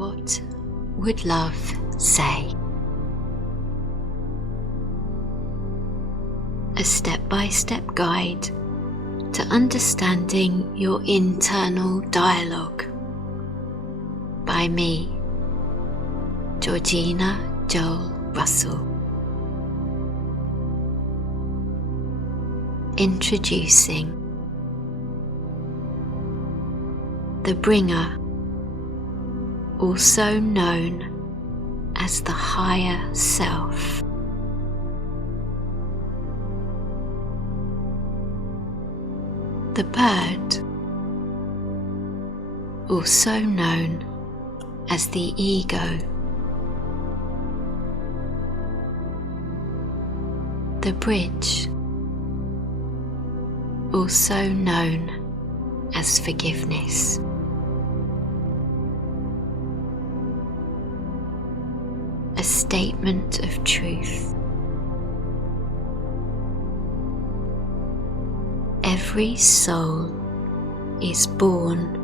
What would love say? A step-by-step guide to understanding your internal dialogue by me, Georgina Joel-Russell. Introducing the bringer, also known as the higher self. The bird, also known as the ego. The bridge, also known as forgiveness. A statement of truth. Every soul is born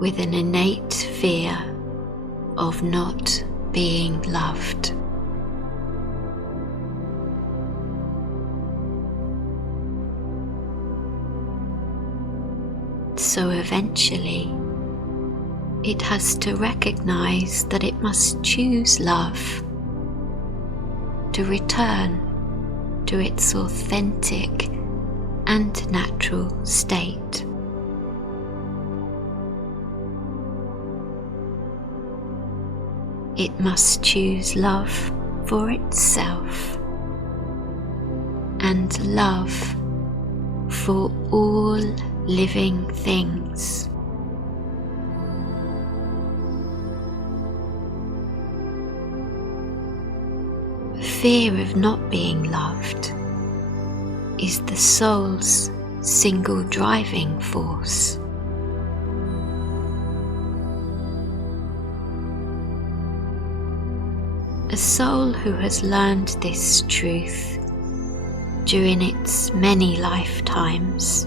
with an innate fear of not being loved. So eventually, it has to recognize that it must choose love to return to its authentic and natural state. It must choose love for itself and love for all living things. Fear of not being loved is the soul's single driving force. A soul who has learned this truth during its many lifetimes,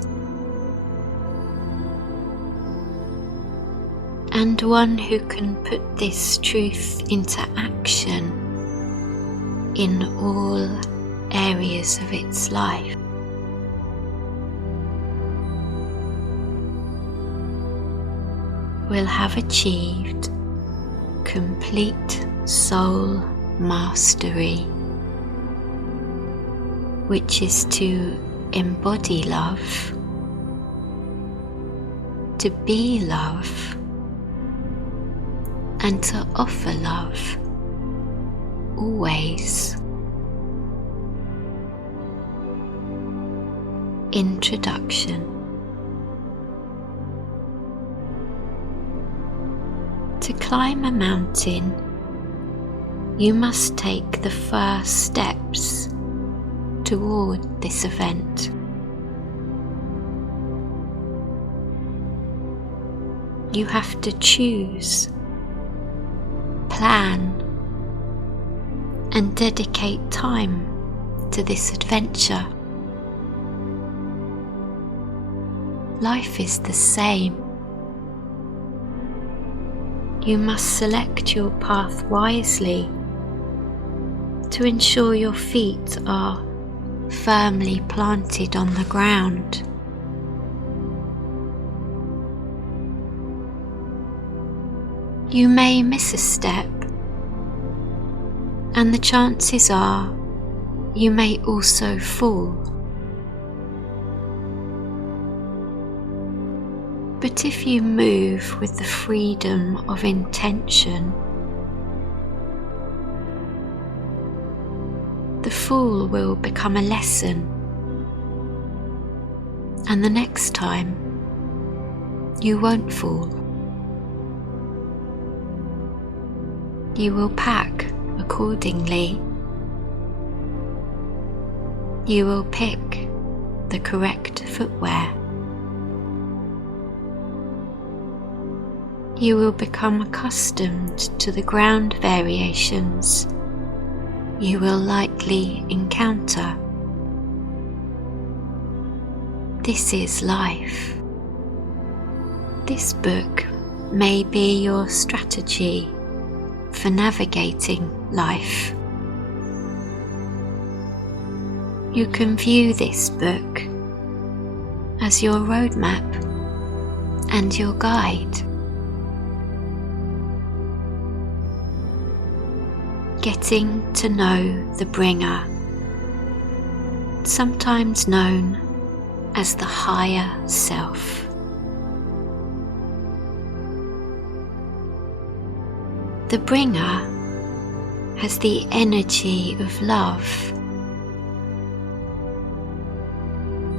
and one who can put this truth into action in all areas of its life, will have achieved complete soul mastery, which is to embody love, to be love, and to offer love always. Introduction. To climb a mountain, you must take the first steps toward this event. You have to choose, plan, and dedicate time to this adventure. Life is the same. You must select your path wisely to ensure your feet are firmly planted on the ground. You may miss a step, and the chances are you may also fall. But if you move with the freedom of intention, the fall will become a lesson, and the next time you won't fall. You will pack accordingly. You will pick the correct footwear. You will become accustomed to the ground variations you will likely encounter. This is life. This book may be your strategy for navigating life. You can view this book as your roadmap and your guide. Getting to know the bringer, sometimes known as the higher self. The bringer has the energy of love.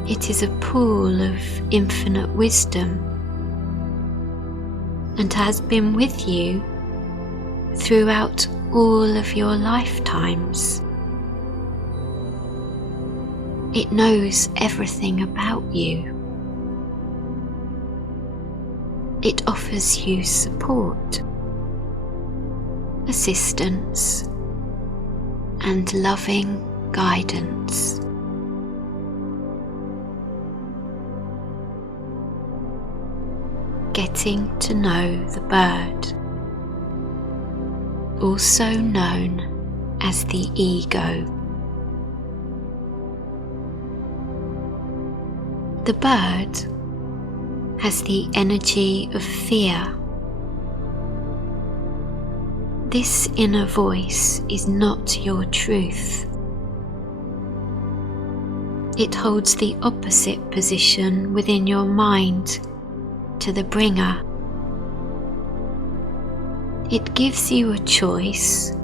It is a pool of infinite wisdom and has been with you throughout all of your lifetimes. It knows everything about you. It offers you support, assistance, and loving guidance. Getting to know the bird, also known as the ego. The bird has the energy of fear. This inner voice is not your truth. It holds the opposite position within your mind to the bringer. It gives you a choice,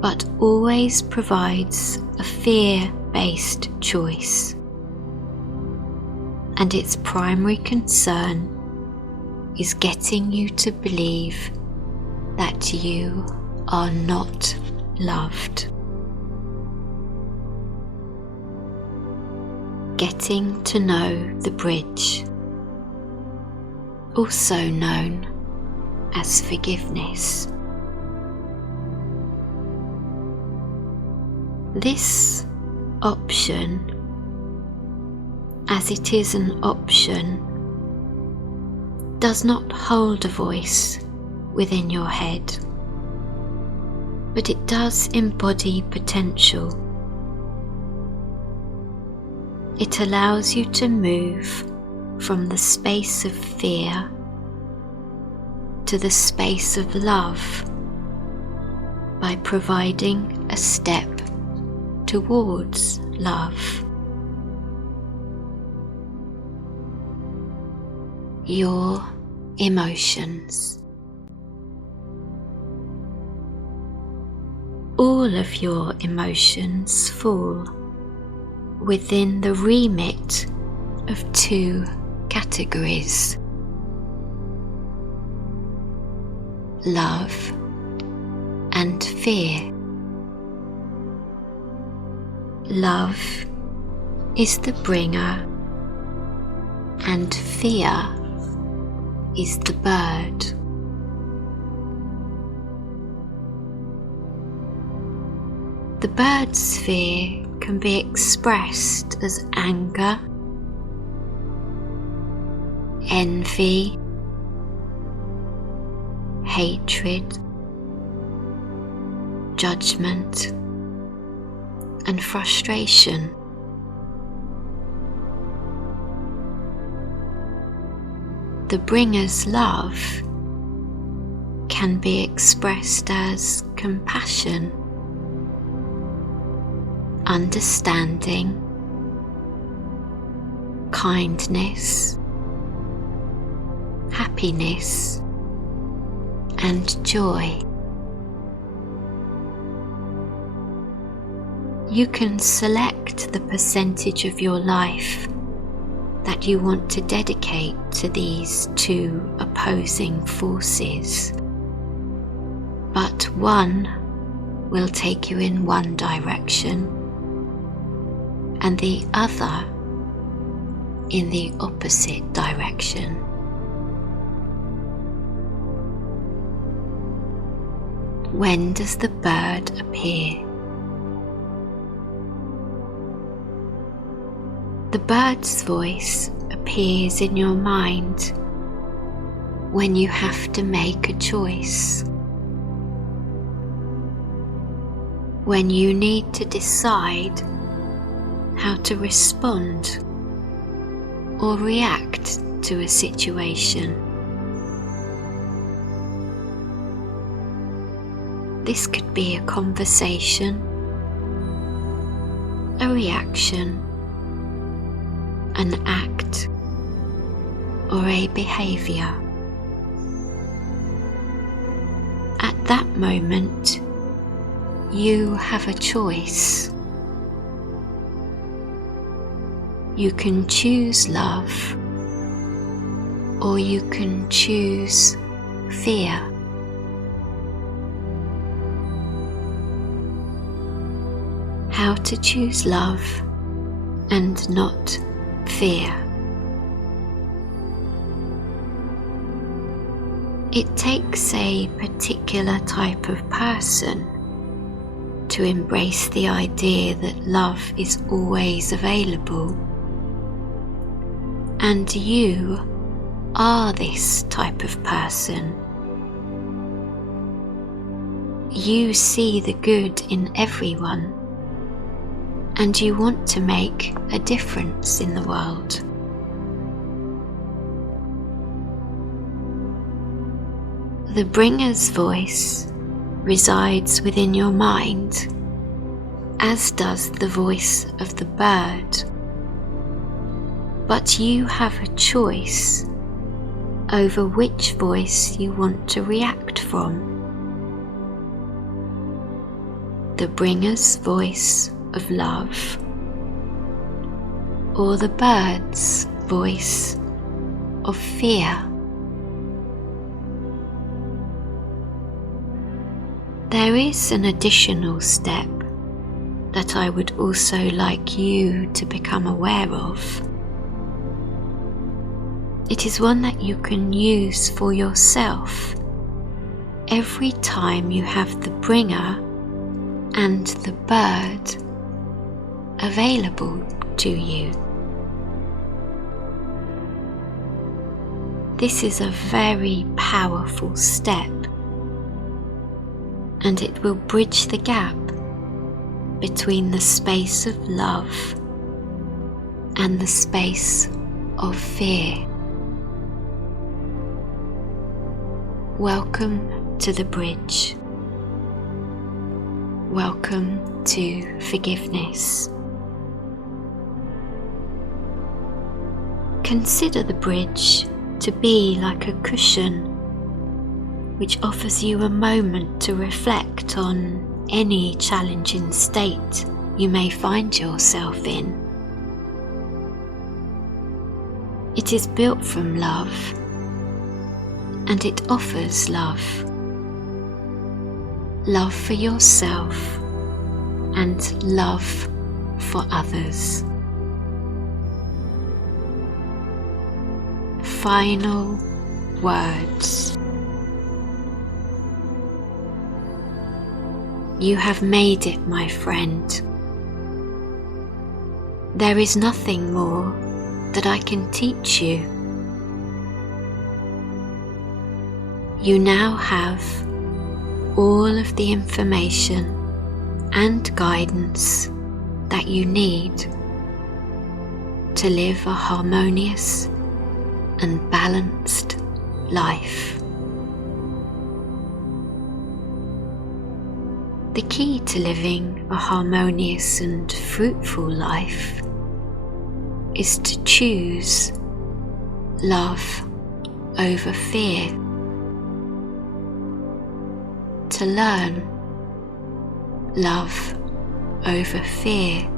but always provides a fear-based choice. And its primary concern is getting you to believe that you are not loved. Getting to know the bridge, also known as forgiveness. This option, as it is an option, does not hold a voice within your head, but it does embody potential. It allows you to move from the space of fear to the space of love by providing a step towards love. Your emotions. All of your emotions fall within the remit of two categories: love and fear. Love is the bringer, and fear is the bird. The bird's fear can be expressed as anger, envy, hatred, judgment, and frustration. The bringer's love can be expressed as compassion, understanding, kindness, happiness, and joy. You can select the percentage of your life that you want to dedicate to these two opposing forces, but one will take you in one direction and the other in the opposite direction. When does the bird appear? The bird's voice appears in your mind when you have to make a choice, when you need to decide how to respond or react to a situation. This could be a conversation, a reaction, an act, or a behavior. At that moment, you have a choice. You can choose love, or you can choose fear. How to choose love and not fear. It takes a particular type of person to embrace the idea that love is always available, and you are this type of person. You see the good in everyone, and you want to make a difference in the world. The bringer's voice resides within your mind, as does the voice of the bird. But you have a choice over which voice you want to react from. The bringer's voice of love, or the bird's voice of fear. There is an additional step that I would also like you to become aware of. It is one that you can use for yourself every time you have the bringer and the bird available to you. This is a very powerful step, and it will bridge the gap between the space of love and the space of fear. Welcome to the bridge. Welcome to forgiveness. Consider the bridge to be like a cushion which offers you a moment to reflect on any challenging state you may find yourself in. It is built from love, and it offers love. Love for yourself and love for others. Final words. You have made it, my friend. There is nothing more that I can teach you. You now have all of the information and guidance that you need to live a harmonious and balanced life. The key to living a harmonious and fruitful life is to choose love over fear, to learn love over fear,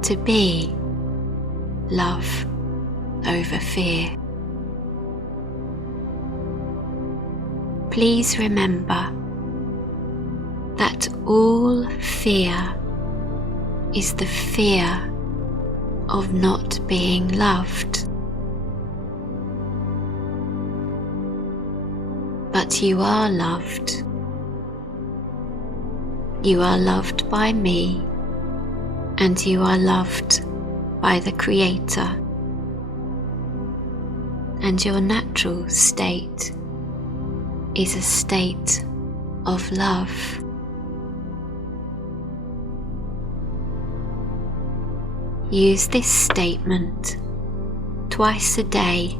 to be love over fear. Please remember that all fear is the fear of not being loved. But you are loved. You are loved by me, and you are loved by the Creator. and your natural state is a state of love. Use this statement twice a day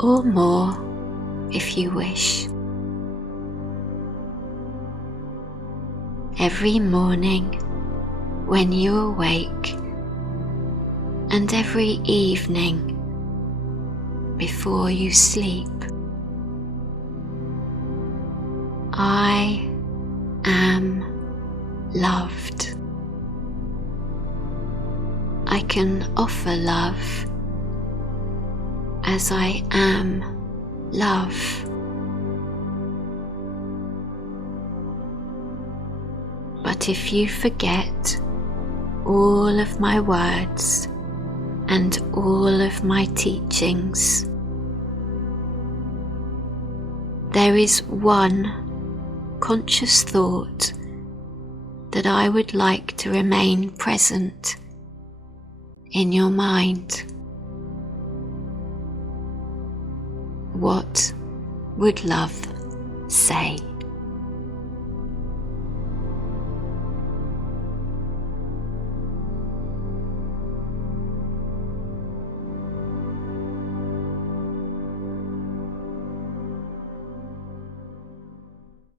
or more if you wish. Every morning when you awake, and every evening before you sleep. I am loved. I can offer love as I am love. But if you forget all of my words and all of my teachings, there is one conscious thought that I would like to remain present in your mind. What would love say?